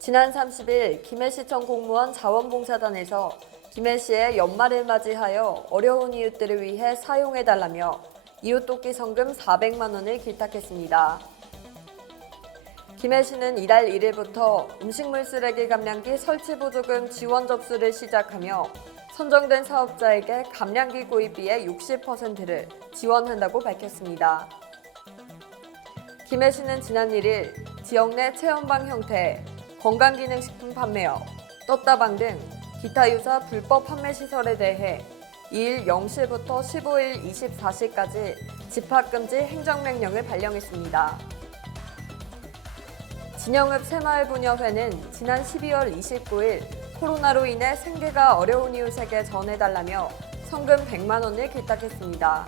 지난 30일 김해시청 공무원 자원봉사단에서 김해시의 연말을 맞이하여 어려운 이웃들을 위해 사용해달라며 이웃돕기 성금 400만 원을 기탁했습니다. 김해시는 이달 1일부터 음식물 쓰레기 감량기 설치 보조금 지원 접수를 시작하며 선정된 사업자에게 감량기 구입비의 60%를 지원한다고 밝혔습니다. 김해시는 지난 1일 지역 내 체험방 형태의 건강기능식품 판매업, 떴다방 등 기타 유사 불법 판매 시설에 대해 2일 0시부터 15일 24시까지 집합금지 행정명령을 발령했습니다. 진영읍 새마을부녀회는 지난 12월 29일 코로나로 인해 생계가 어려운 이웃에게 전해달라며 성금 100만 원을 기탁했습니다.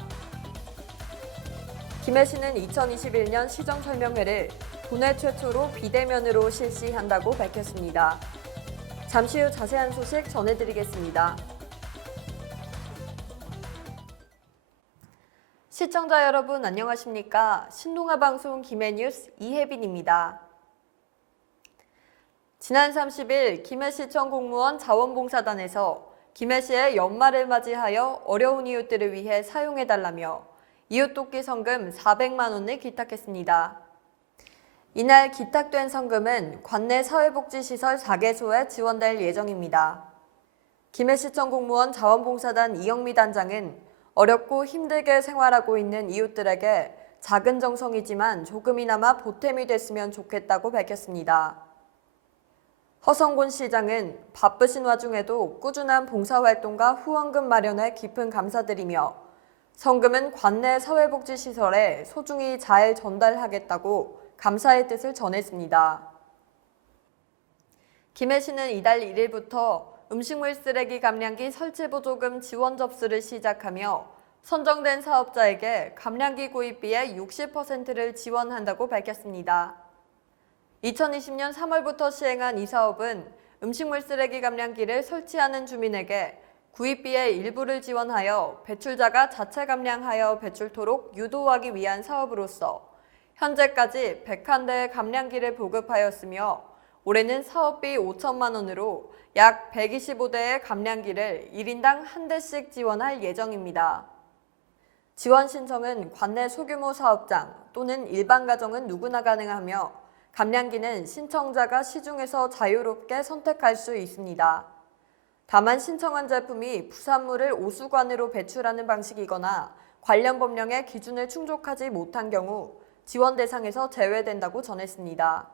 김해시는 2021년 시정설명회를 국내 최초로 비대면으로 실시한다고 밝혔습니다. 잠시 후 자세한 소식 전해드리겠습니다. 시청자 여러분 안녕하십니까? 신동아방송 김해뉴스 이혜빈입니다. 지난 30일 김해시청 공무원 자원봉사단에서 김해시의 연말을 맞이하여 어려운 이웃들을 위해 사용해달라며 이웃돕기 성금 400만 원을 기탁했습니다. 이날 기탁된 성금은 관내 사회복지시설 4개소에 지원될 예정입니다. 김해시청 공무원 자원봉사단 이영미 단장은 어렵고 힘들게 생활하고 있는 이웃들에게 작은 정성이지만 조금이나마 보탬이 됐으면 좋겠다고 밝혔습니다. 허성곤 시장은 바쁘신 와중에도 꾸준한 봉사활동과 후원금 마련에 깊은 감사드리며 성금은 관내 사회복지시설에 소중히 잘 전달하겠다고 감사의 뜻을 전했습니다. 김해시는 이달 1일부터 음식물 쓰레기 감량기 설치 보조금 지원 접수를 시작하며 선정된 사업자에게 감량기 구입비의 60%를 지원한다고 밝혔습니다. 2020년 3월부터 시행한 이 사업은 음식물 쓰레기 감량기를 설치하는 주민에게 구입비의 일부를 지원하여 배출자가 자체 감량하여 배출토록 유도하기 위한 사업으로서 현재까지 101대의 감량기를 보급하였으며 올해는 사업비 5천만 원으로 약 125대의 감량기를 1인당 1대씩 지원할 예정입니다. 지원 신청은 관내 소규모 사업장 또는 일반 가정은 누구나 가능하며 감량기는 신청자가 시중에서 자유롭게 선택할 수 있습니다. 다만 신청한 제품이 부산물을 오수관으로 배출하는 방식이거나 관련 법령의 기준을 충족하지 못한 경우 지원 대상에서 제외된다고 전했습니다.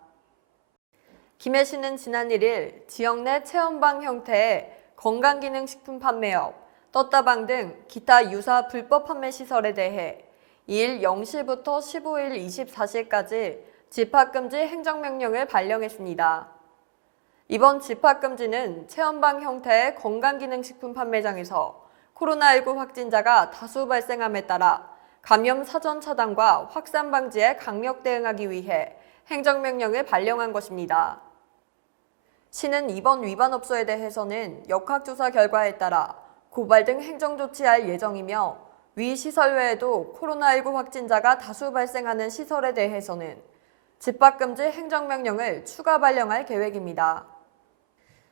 김해시는 지난 1일 지역 내 체험방 형태의 건강기능식품 판매업, 떴다방 등 기타 유사 불법 판매 시설에 대해 2일 0시부터 15일 24시까지 집합금지 행정명령을 발령했습니다. 이번 집합금지는 체험방 형태의 건강기능식품 판매장에서 코로나19 확진자가 다수 발생함에 따라 감염 사전 차단과 확산 방지에 강력 대응하기 위해 행정명령을 발령한 것입니다. 시는 이번 위반업소에 대해서는 역학조사 결과에 따라 고발 등 행정조치할 예정이며 위 시설 외에도 코로나19 확진자가 다수 발생하는 시설에 대해서는 집합금지 행정명령을 추가 발령할 계획입니다.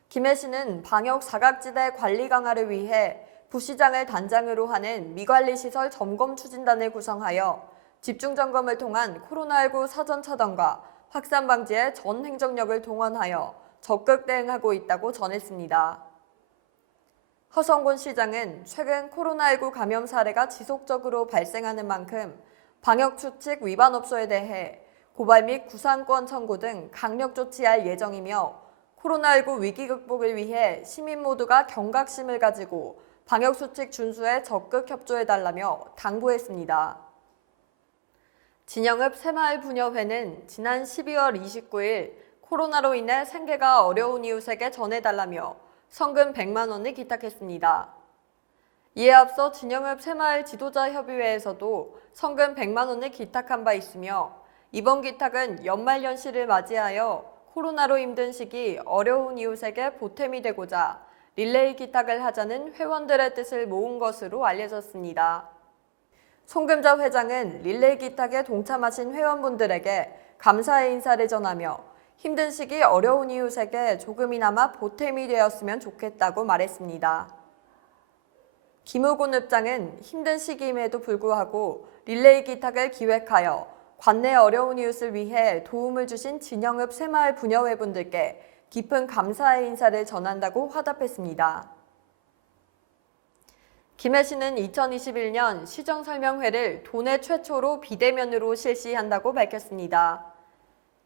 김해시는 방역 사각지대 관리 강화를 위해 부시장을 단장으로 하는 미관리시설 점검추진단을 구성하여 집중점검을 통한 코로나19 사전 차단과 확산 방지에 전 행정력을 동원하여 적극 대응하고 있다고 전했습니다. 허성곤 시장은 최근 코로나19 감염 사례가 지속적으로 발생하는 만큼 방역수칙 위반업소에 대해 고발 및 구상권 청구 등 강력 조치할 예정이며 코로나19 위기 극복을 위해 시민 모두가 경각심을 가지고 방역수칙 준수에 적극 협조해달라며 당부했습니다. 진영읍 새마을부녀회는 지난 12월 29일 코로나로 인해 생계가 어려운 이웃에게 전해달라며 성금 100만 원을 기탁했습니다. 이에 앞서 진영읍 새마을 지도자협의회에서도 성금 100만 원을 기탁한 바 있으며 이번 기탁은 연말연시를 맞이하여 코로나로 힘든 시기 어려운 이웃에게 보탬이 되고자 릴레이 기탁을 하자는 회원들의 뜻을 모은 것으로 알려졌습니다. 송금자 회장은 릴레이 기탁에 동참하신 회원분들에게 감사의 인사를 전하며 힘든 시기 어려운 이웃에게 조금이나마 보탬이 되었으면 좋겠다고 말했습니다. 김우곤 읍장은 힘든 시기임에도 불구하고 릴레이 기탁을 기획하여 관내 어려운 이웃을 위해 도움을 주신 진영읍 새마을 부녀회분들께 깊은 감사의 인사를 전한다고 화답했습니다. 김해 시는 2021년 시정설명회를 도내 최초로 비대면으로 실시한다고 밝혔습니다.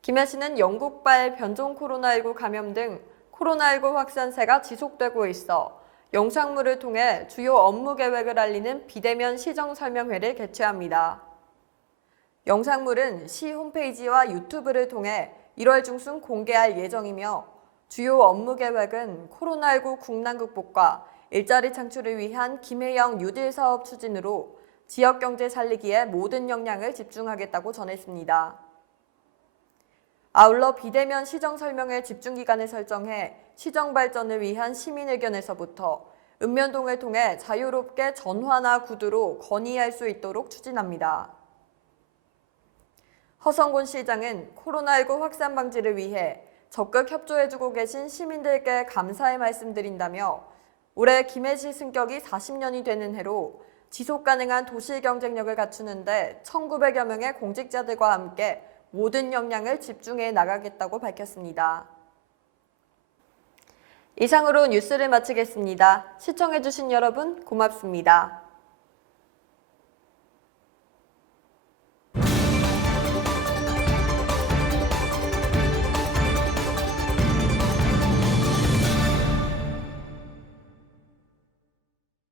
김해 시는 영국발 변종 코로나19 감염 등 코로나19 확산세가 지속되고 있어 영상물을 통해 주요 업무 계획을 알리는 비대면 시정설명회를 개최합니다. 영상물은 시 홈페이지와 유튜브를 통해 1월 중순 공개할 예정이며 주요 업무 계획은 코로나19 국난 극복과 일자리 창출을 위한 김해형 뉴딜 사업 추진으로 지역 경제 살리기에 모든 역량을 집중하겠다고 전했습니다. 아울러 비대면 시정 설명회 집중 기간을 설정해 시정 발전을 위한 시민 의견에서부터 읍면동을 통해 자유롭게 전화나 구두로 건의할 수 있도록 추진합니다. 허성곤 시장은 코로나19 확산 방지를 위해 적극 협조해주고 계신 시민들께 감사의 말씀드린다며 올해 김해시 승격이 40년이 되는 해로 지속가능한 도시 경쟁력을 갖추는데 1,900여 명의 공직자들과 함께 모든 역량을 집중해 나가겠다고 밝혔습니다. 이상으로 뉴스를 마치겠습니다. 시청해주신 여러분 고맙습니다.